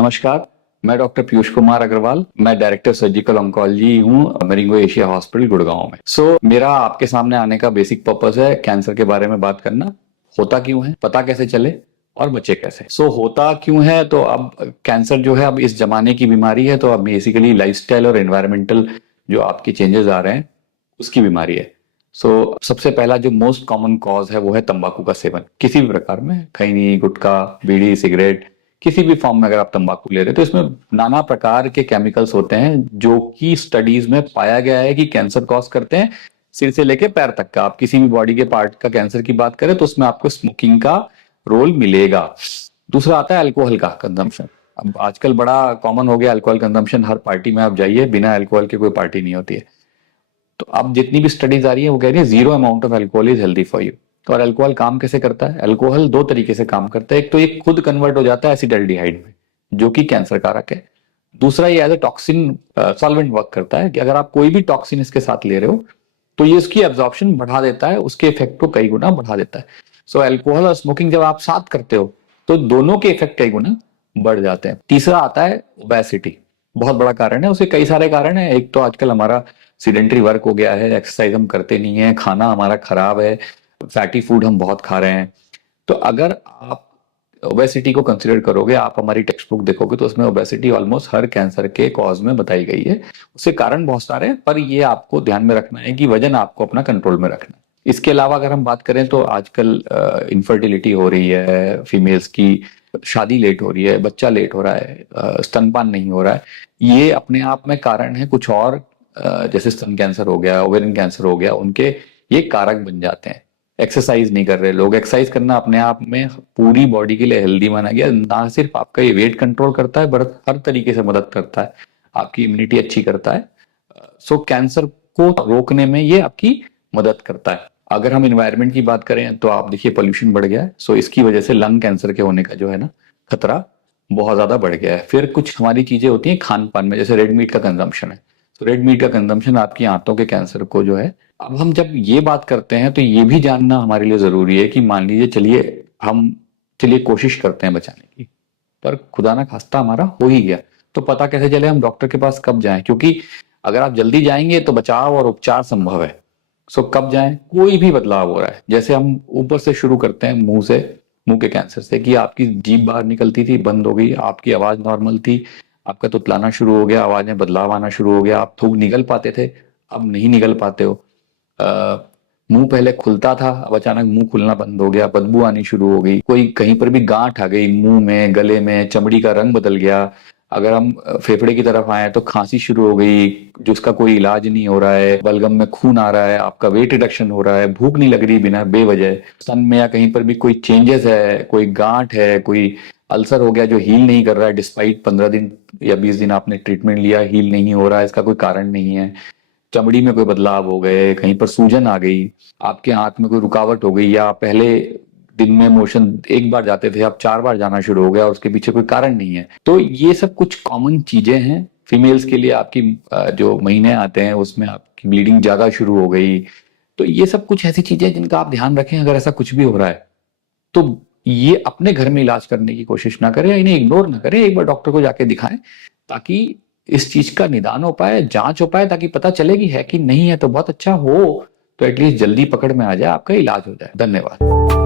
नमस्कार, मैं डॉक्टर पीयूष कुमार अग्रवाल। मैं डायरेक्टर सर्जिकल ऑन्कोलॉजी हूँ मेरिंगो एशिया हॉस्पिटल गुड़गांव में। मेरा आपके सामने आने का बेसिक पर्पस है कैंसर के बारे में बात करना। होता क्यों है, पता कैसे चले और बचे कैसे। होता क्यों है, तो अब कैंसर जो है अब इस जमाने की बीमारी है, तो अब बेसिकली लाइफस्टाइल और एनवायरमेंटल जो आपकी चेंजेस आ रहे हैं उसकी बीमारी है। सबसे पहला जो मोस्ट कॉमन कॉज है वो है तंबाकू का सेवन, किसी भी प्रकार में, खैनी, गुटखा, बीड़ी, सिगरेट, किसी भी फॉर्म में अगर आप तंबाकू ले रहे हो तो इसमें नाना प्रकार के केमिकल्स होते हैं जो कि स्टडीज में पाया गया है कि कैंसर कॉज करते हैं। सिर से लेके पैर तक का, आप किसी भी बॉडी के पार्ट का कैंसर की बात करें तो उसमें आपको स्मोकिंग का रोल मिलेगा। दूसरा आता है अल्कोहल का कंजम्पशन। अब आजकल बड़ा कॉमन हो गया अल्कोहल कंजम्पशन। हर पार्टी में आप जाइए, बिना अल्कोहल के कोई पार्टी नहीं होती है। तो अब जितनी भी स्टडीज आ रही है वो कह रही है zero amount of alcohol is healthy for you. और अल्कोहल काम कैसे करता है? अल्कोहल दो तरीके से काम करता है। एक तो ये खुद कन्वर्ट हो जाता है एसिटाल्डिहाइड में, जो कि कैंसर कारक है। दूसरा ये as a toxin solvent work करता है कि अगर आप कोई भी टॉक्सिन इसके साथ ले रहे हो तो ये उसकी एब्जॉर्प्शन बढ़ा देता है, उसके इफेक्ट को कई गुना बढ़ा देता है। अल्कोहल और स्मोकिंग जब आप साथ करते हो तो दोनों के इफेक्ट कई गुना बढ़ जाते हैं। तीसरा आता है ओबेसिटी, बहुत बड़ा कारण है। उसके कई सारे कारण है। एक तो आजकल हमारा सीडेंटरी वर्क हो गया है, एक्सरसाइज हम करते नहीं है, खाना हमारा खराब है, फैटी फूड हम बहुत खा रहे हैं। तो अगर आप ओबेसिटी को कंसिडर करोगे, आप हमारी टेक्स्ट बुक देखोगे तो उसमें ओबेसिटी ऑलमोस्ट हर कैंसर के कॉज में बताई गई है। उसके कारण बहुत सारे हैं, पर ये आपको ध्यान में रखना है कि वजन आपको अपना कंट्रोल में रखना है। इसके अलावा अगर हम बात करें तो आजकल इनफर्टिलिटी हो रही है, फीमेल्स की शादी लेट हो रही है, बच्चा लेट हो रहा है, स्तनपान नहीं हो रहा है। ये अपने आप में कारण है। कुछ और जैसे स्तन कैंसर हो गया, ओवेरियन कैंसर हो गया, उनके ये कारक बन जाते हैं। एक्सरसाइज नहीं कर रहे लोग। एक्सरसाइज करना अपने आप में पूरी बॉडी के लिए हेल्दी माना गया। ना सिर्फ आपका ये वेट कंट्रोल करता है, बट हर तरीके से मदद करता है, आपकी इम्यूनिटी अच्छी करता है। कैंसर को रोकने में ये आपकी मदद करता है। अगर हम इन्वायरमेंट की बात करें तो आप देखिए पोल्यूशन बढ़ गया है। इसकी वजह से लंग कैंसर के होने का जो है ना खतरा बहुत ज्यादा बढ़ गया है। फिर कुछ हमारी चीजें होती हैं खान पान में, जैसे रेड मीट का कंजम्पशन है। रेड मीट का कंजम्पशन आपकी आंतों के कैंसर को जो है। अब हम जब ये बात करते हैं तो ये भी जानना हमारे लिए जरूरी है कि मान लीजिए चलिए कोशिश करते हैं बचाने की, पर खुदा ना खास्ता हमारा हो ही गया, तो पता कैसे चले हम डॉक्टर के पास कब जाएं? क्योंकि अगर आप जल्दी जाएंगे तो बचाव और उपचार संभव है। कब जाएं? कोई भी बदलाव हो रहा है, जैसे हम ऊपर से शुरू करते हैं, मुंह के कैंसर से, कि आपकी जीभ बाहर निकलती थी, बंद हो गई, आपकी आवाज नॉर्मल थी, आपका तुतलाना शुरू हो गया, आवाज में बदलाव आना शुरू हो गया, आप थूक निगल पाते थे, अब नहीं निगल पाते हो। मुंह पहले खुलता था, अब अचानक मुंह खुलना बंद हो गया, बदबू आनी शुरू हो गई, कोई कहीं पर भी गांठ आ गई मुंह में, गले में, चमड़ी का रंग बदल गया। अगर हम फेफड़े की तरफ आए तो खांसी शुरू हो गई जिसका कोई इलाज नहीं हो रहा है, बलगम में खून आ रहा है, आपका वेट रिडक्शन हो रहा है, भूख नहीं लग रही बिना बेवजह, स्तन में या कहीं पर भी कोई चेंजेस है, कोई गांठ है, कोई अल्सर हो गया जो हील नहीं कर रहा है, डिस्पाइट 15 दिन या 20 दिन आपने ट्रीटमेंट लिया, हील नहीं हो रहा है, इसका कोई कारण नहीं है। चमड़ी में कोई बदलाव हो गए, कहीं पर सूजन आ गई, आपके हाथ में कोई रुकावट हो गई, या पहले दिन में मोशन एक बार जाते थे, अब 4 बार जाना शुरू हो गया और उसके पीछे कोई कारण नहीं है। तो ये सब कुछ कॉमन चीजें हैं। फीमेल्स के लिए आपकी जो महीने आते हैं उसमें आपकी ब्लीडिंग ज्यादा शुरू हो गई। तो ये सब कुछ ऐसी चीजें जिनका आप ध्यान रखें। अगर ऐसा कुछ भी हो रहा है तो ये अपने घर में इलाज करने की कोशिश ना करें, या इन्हें इग्नोर ना करें, एक बार डॉक्टर को जाके दिखाएं ताकि इस चीज का निदान हो पाए, जांच हो पाए, ताकि पता चले कि है कि नहीं है। तो बहुत अच्छा हो तो एटलीस्ट जल्दी पकड़ में आ जाए, आपका इलाज हो जाए। धन्यवाद।